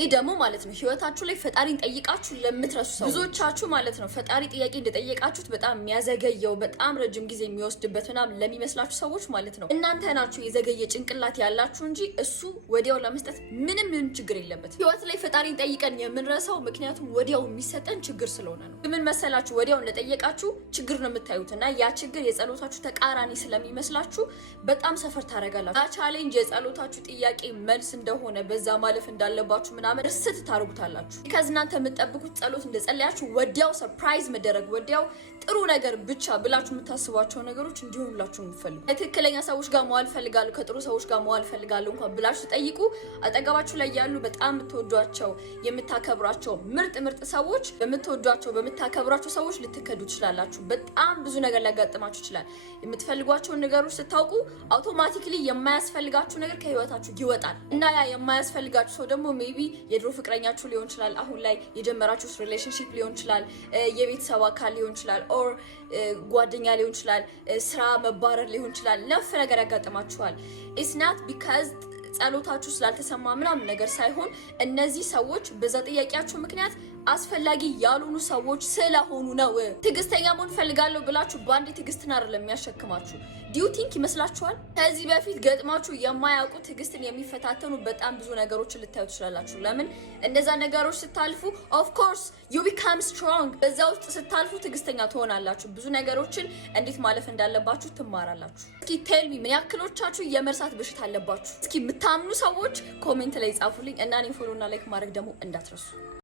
ይሄ ደግሞ ማለት ነው ህይወታችሁ ላይ ፈጣሪን ጠይቃችሁ ለምትረሱ ሰው ብዙዎቻችሁ ማለት ነው ፈጣሪ ጥያቄ እንደጠየቃችሁት በጣም የሚያዘገየው በጣም ረጅም ጊዜ የሚወስድበት ምናምን ለሚመስላችሁ ሰዎች ማለት ነው እናንተ ናችሁ የዘገየ ጭንቅላት ያላችሁ እንጂ እሱ ወዲያው ለመስጠት ምንም ችግር የለበት። ህይወት ላይ ፈጣሪን ጠይቀን የምንረሳው ምክንያቱም ወዲያው የሚሰጠን ችግር ስለሆነ ነው። ምን መሰላችሁ ወዲያው እንደጠየቃችሁ ችግር ነው የምታዩትና ያ ችግር የጸሎታችሁ ተቃራኒ ስለሚመስላችሁ በጣም ሰፈር ታረጋላችሁ። ቻሌንጅ የጸሎታችሁ ጥያቄ መልስ እንደሆነ በዛ ማለፍ እንዳለባችሁ ምናምን ርስት ታርጉታላችሁ። ከዝናንተ የምትጠብቁት ጸሎት እንደጸለያችሁ ወዲያው ሰርፕራይዝ መደረግ ወዲያው ጥሩ ነገር ብቻ ብላችሁ የምታስቧቸው ነገሮች እንዲሆኑላችሁ የምትፈልጉ ትክክለኛ ሰዎች ጋር መዋል ፈልጋለሁ ከጥሩ ሰዎች ጋር መዋል ፈልጋለሁ እንኳን ብላችሁ ጠይቁ። አጠገባችሁ ላይ ያሉ በጣም የምትወዷቸው የምታከብሯቸው ምርጥ ሰዎች በምትወዷቸው በምታከብሯቸው ሰዎች ልትከዱ ትችላላችሁ። በጣም ብዙ ነገር ሊያጋጥማችሁ ይችላል። የምትፈልጓቸውን ነገሮች ስታውቁ አውቶማቲክሊ የማያስፈልጋችሁ ነገር ከህይወታችሁ ይወጣል እና ያ የማያስፈልጋችሁ ሰው ደግሞ ሜቢ የድሮ ፍቅረኛችሁ ሊሆን ይችላል፣ አሁን ላይ የጀመራችሁት ሪሌሽንሺፕ ሊሆን ይችላል፣ የቤተሰብ አካል ሊሆን ይችላል፣ ኦር ጓደኛ ሊሆን ይችላል፣ ስራ መባረር ሊሆን ይችላል። ነፍ ነገር ያጋጥማችኋል። ኢትስ ናት ቢካዝ ጸሎታችሁ ስላልተሰማ ምናምን ነገር ሳይሆን እነዚህ ሰዎች በዛ ጥያቄያችሁ ምክንያት አስፈላጊ ያልሆኑ ሰዎች ስለሆኑ ነው። ትዕግስተኛ መሆን ፈልጋለሁ ብላችሁ ባንዴ ትዕግስትን አይደለም የሚያሸክማችሁ። ዲዩ ቲንክ ይመስላችኋል? ከዚህ በፊት ገጥማችሁ የማያውቁ ትዕግስትን የሚፈታተኑ በጣም ብዙ ነገሮችን ልታዩ ትችላላችሁ። ለምን እንደዛ ነገሮች ስታልፉ ኦፍ ኮርስ ዩ ቢካም ስትሮንግ። በዛ ውስጥ ስታልፉ ትዕግስተኛ ትሆናላችሁ። ብዙ ነገሮችን እንዴት ማለፍ እንዳለባችሁ ትማራላችሁ። እስኪ ቴልሚ ምን ያክሎቻችሁ የመርሳት በሽታ አለባችሁ? እስኪ የምታምኑ ሰዎች ኮሜንት ላይ ጻፉልኝ እና እኔን ፎሎ እና ላይክ ማድረግ ደግሞ እንዳትረሱ።